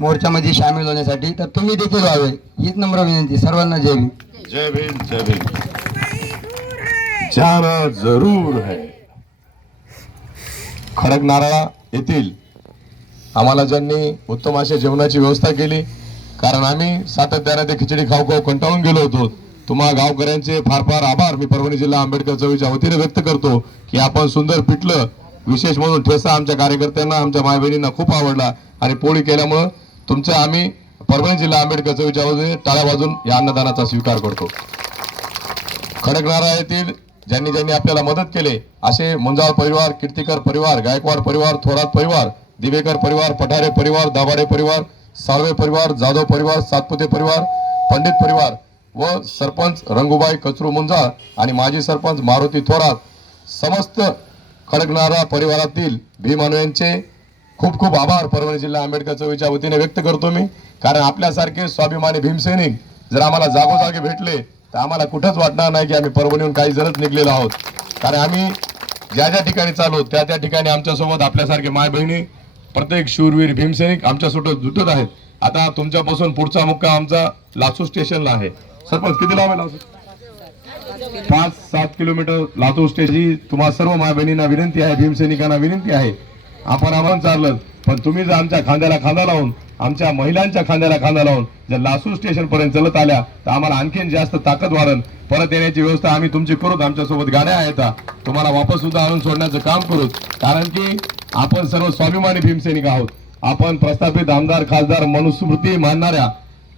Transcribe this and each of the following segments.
मोर्चामध्ये सामील होण्यासाठी तर तुम्ही देखील व्हावे. हीच नम्र विनंती. सर्वांना जय भीम. जय भीम जय भीम. जाना जरूर है. खडकनारा येथील आम्हाला ज्यांनी उत्तम अशा जेवणाची व्यवस्था केली कारण आम्ही सातत्याने ते खिचडी खाऊ खाऊ कंटाळून गेलो होतो. तुम्हा गावकऱ्यांचे फार फार आभार. मी परभणी जिल्हा आंबेडकर चळवळीच्या वतीने व्यक्त करतो की आपण सुंदर पिठलं विशेष म्हणून ठेसा आमच्या कार्यकर्त्यांना आमच्या माय बहिणींना खूप आवडला. आणि पोळी केल्यामुळं तुमचं आम्ही परभणी जिल्हा आंबेडकर चळवळीच्या वतीने टाळ्या वाजून या अन्नदानाचा स्वीकार करतो. खडकनारा येथील ज्यांनी ज्यांनी आपल्याला मदत केले असे मुंजाळ परिवार कीर्तिकर परिवार गायकवाड परिवार थोरात परिवार दिवेकर परिवार पठारे परिवार दाभाडे परिवार साळवे परिवार जाधव परिवार सातपुते परिवार पंडित परिवार व सरपंच रंगूबाई कचरू मुंजाळ आणि माजी सरपंच मारुती थोरात समस्त खडकनारा परिवारातील भीमानू यांचे खूप खूप आभार. परभणी जिल्हा आंबेडकर चळवळीच्या वतीने व्यक्त करतो मी. कारण आपल्यासारखे स्वाभिमानी भीमसैनिक जर आम्हाला जागोजागी भेटले तर आम्हाला कुठंच वाटणार नाही की आम्ही परभणीहून काही जरच निघलेलो आहोत. कारण आम्ही ज्या ज्या ठिकाणी चालू त्या त्या ठिकाणी आमच्यासोबत आपल्यासारखे माय बहिणी प्रत्येक शूरवीर भीमसैनिक आमच्यासोबत जुटत आहेत. आता तुमच्यापासून पुढचा मुक्का आमचा लासू स्टेशनला आहे. सरपंच किती लांब आहे पाच सात किलोमीटर लातूर स्टेशनची तुम्हा सर्व माय बहिणींना विनंती आहे भीमसैनिकांना विनंती आहे. आपण आम्हाला चाललं पण तुम्ही जर आमच्या खांद्याला खांदा लावून आमच्या महिलांच्या खांद्याला खांदा लावून जर लासूर स्टेशन पर्यंत चलत आल्या तर आम्हाला आणखीन जास्त ताकद वाढल. परत येण्याची व्यवस्था आम्ही तुमची करूत आमच्यासोबत गाड्या आहेत तुम्हाला वापस सुद्धा आणून सोडण्याचं काम करू. कारण की आपण सर्व स्वाभिमानी भीमसैनिक आहोत. आपण प्रस्थापित आमदार खासदार मनुस्मृती मानणाऱ्या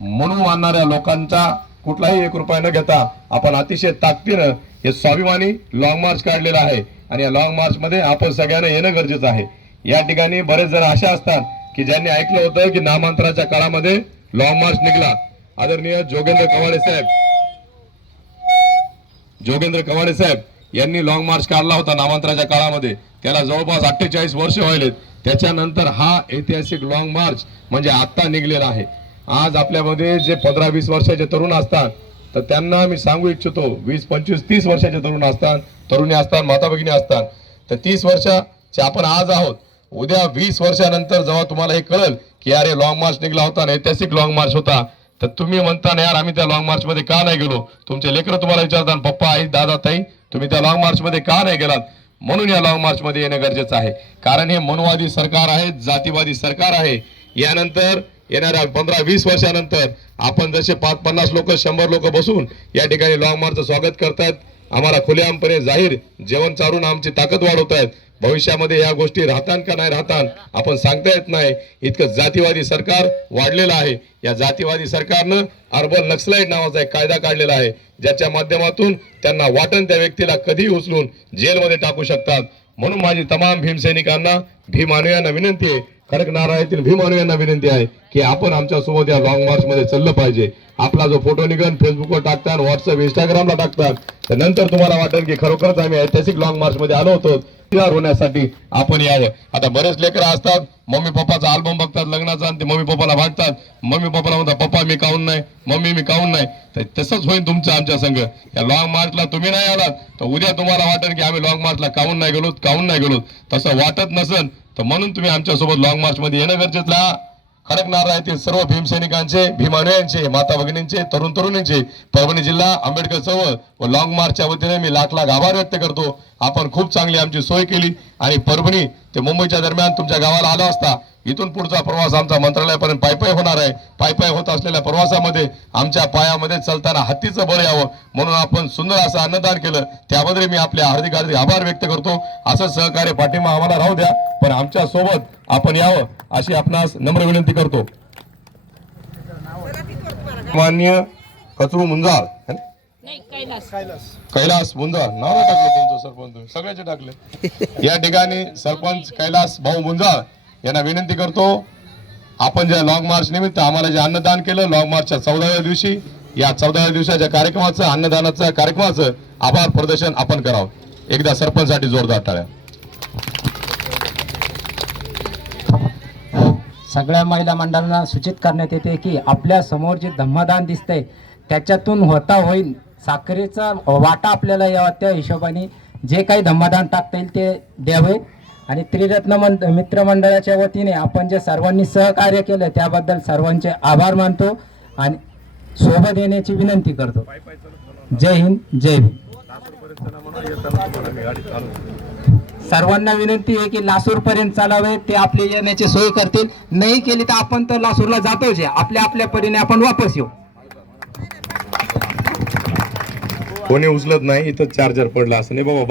म्हणून मानणाऱ्या लोकांचा कुठलाही एक रुपया न घेता आपण अतिशय ताकदीनं हे स्वाभिमानी लॉंग मार्च काढलेला आहे. आणि या लॉंग मार्च मध्ये आपण सगळ्यांना येणं गरजेचं आहे. या ठिकाणी बरेच जण अशा असतात की ज्यांनी ऐकलं होतं की नामांतराच्या काळामध्ये लॉंग मार्च निघला. आदरणीय जोगेंद्र कवाडे साहेब. जोगेंद्र कवाडे साहेब यांनी लॉंग मार्च काढला होता नामांतराच्या काळामध्ये. त्याला जवळपास अठ्ठेचाळीस वर्ष व्हायलेत. त्याच्यानंतर हा ऐतिहासिक लॉंग मार्च म्हणजे आता निघलेला आहे. आज आपल्यामध्ये जे पंधरा वीस वर्षाचे तरुण असतात तर त्यांना मी सांगू इच्छितो वीस पंचवीस तीस वर्षाचे तरुण असतात तरुणी असतात माता भगिनी असतात. तर तीस वर्षाचे आपण आज आहोत. उद्या वीस वर्षानंतर जेव्हा तुम्हाला हे कळल की अरे लॉंग मार्च निघला होता आणि ऐतिहासिक लॉंग मार्च होता तर तुम्ही म्हणता ना यार आम्ही त्या लॉंग मार्च मध्ये का नाही गेलो? तुमचे लेकरं तुम्हाला विचारतात पप्पा आई दादा ताई तुम्ही त्या लॉंग मार्च मध्ये का नाही गेलात? म्हणून या लॉंग मार्च मध्ये येणं गरजेचं आहे. कारण हे मनवादी सरकार आहे जातीवादी सरकार आहे. यानंतर येणाऱ्या पंधरा वीस वर्षानंतर आपण जसे पाच पन्नास लोक शंभर लोक बसून या ठिकाणी लॉंग मार्चचं स्वागत करतायत. आम्हाला खुलेआमपणे जाहीर जेवण चारून आमची ताकद वाढवत आहेत भविष्यामध्ये या गोष्टी राहतान का नाही राहतान आपण सांगता येत नाही. इतकं जातीवादी सरकार वाढलेलं आहे. या जातीवादी सरकारनं अर्बन नक्सलाईट नावाचा एक कायदा काढलेला आहे. ज्याच्या माध्यमातून त्यांना वाटण त्या व्यक्तीला कधीही उचलून जेलमध्ये टाकू शकतात. म्हणून माझी तमाम भीमसैनिकांना भीमानुयांना विनंती आहे. खडकनारा येथील भीमानुयांना विनंती आहे की आपण आमच्यासोबत या लॉंग मार्च मध्ये चाललं पाहिजे. आपला जो फोटो निघन फेसबुकवर टाकतात व्हॉट्सअप इंस्टाग्रामला टाकतात. तर नंतर तुम्हाला वाटेल की खरोखरच आम्ही ऐतिहासिक लॉंग मार्च मध्ये आलो होतो. होण्यासाठी आपण यावं. आता बरेच लेकर असतात मम्मी पप्पाचा अल्बम बघतात लग्नाचा आणि ते मम्मी पप्पाला वाटतात मम्मी पप्पाला म्हणतात पप्पा मी काहून नाही? मम्मी मी काहून नाही? तर तसंच होईल तुमचं आमच्या संघ. या लॉंग मार्चला तुम्ही नाही आलात तर उद्या तुम्हाला वाटेल की आम्ही लॉंग मार्चला काहून नाही गेलो काहून नाही गेलो तसं वाटत नसेल तर म्हणून तुम्ही आमच्यासोबत लॉंग मार्चमध्ये येणं गरजेचं आहे. खडकनारा सर्व भीमसैनिकांचे भीमानुयांचे माता भगिनींचे तरुण तरुणींचे परभणी जिल्हा आंबेडकर चळवळ व लॉंग मार्चच्या वतीने मी लाख लाख आभार व्यक्त करतो आपण खूप चांगली आमची सोय केली आणि परभणी ते मुंबईच्या दरम्यान तुमच्या गावाला आलो असता इथून पुढचा प्रवास आमचा मंत्रालयापर्यंत पायपाय होणार आहे. पायपाय होत असलेल्या प्रवासामध्ये आमच्या पायामध्ये चालताना हत्तीचं बळ यावं म्हणून आपण सुंदर असं अन्नदान केलं. त्याबद्दल मी आपल्या हार्दिक हार्दिक आभार व्यक्त करतो. असं सहकार्य पाठिंबा आम्हाला राहू द्या पण आमच्यासोबत आपण यावं अशी आपणास नम्र विनंती करतो. मान्य कचरू मुंजाळ कैलास. कैलास. मुंजाळ नाव टाकलं तुमचं सरपंच तुम्ही. सगळ्याचे टाकले. या ठिकाणी सरपंच कैलास भाऊ मुंजाळ यांना विनंती करतो आपण ज्या लॉंग मार्च निमित्त आम्हाला जे अन्नदान केलं लॉंग मार्चच्या चौदाव्या दिवशी या चौदाव्या दिवसाच्या कार्यक्रमाचं अन्नदानाचं कार्यक्रमाचं आभार प्रदर्शन आपण करावं. एकदा सरपंचसाठी जोरदार टाळ्या. सगळ्या महिला मंडळांना सूचित करण्यात येते की आपल्यासमोर जे धम्मदान दिसतंय त्याच्यातून होता होईल. साखरेचा वाटा आपल्याला यावा त्या हिशोबाने जे काही धम्मदान टाकता येईल ते द्यावे. आणि त्रिरत्न मंड मित्रमंडळाच्या वतीने आपण जे सर्वांनी सहकार्य केलं त्याबद्दल सर्वांचे आभार मानतो आणि सोबत येण्याची विनंती करतो. जय हिंद जय हिंद सर्वांना विनंती आहे की लासूर पर्यंत चालावे ते आपले येण्याची सोय करतील. नाही केली तर आपण तर लासूरला जातोच आहे. आपल्या आपल्या परीने आपण वापस येऊ. कोणी उचलत नाही इथं चार्जर पडला असं नाही बाबा.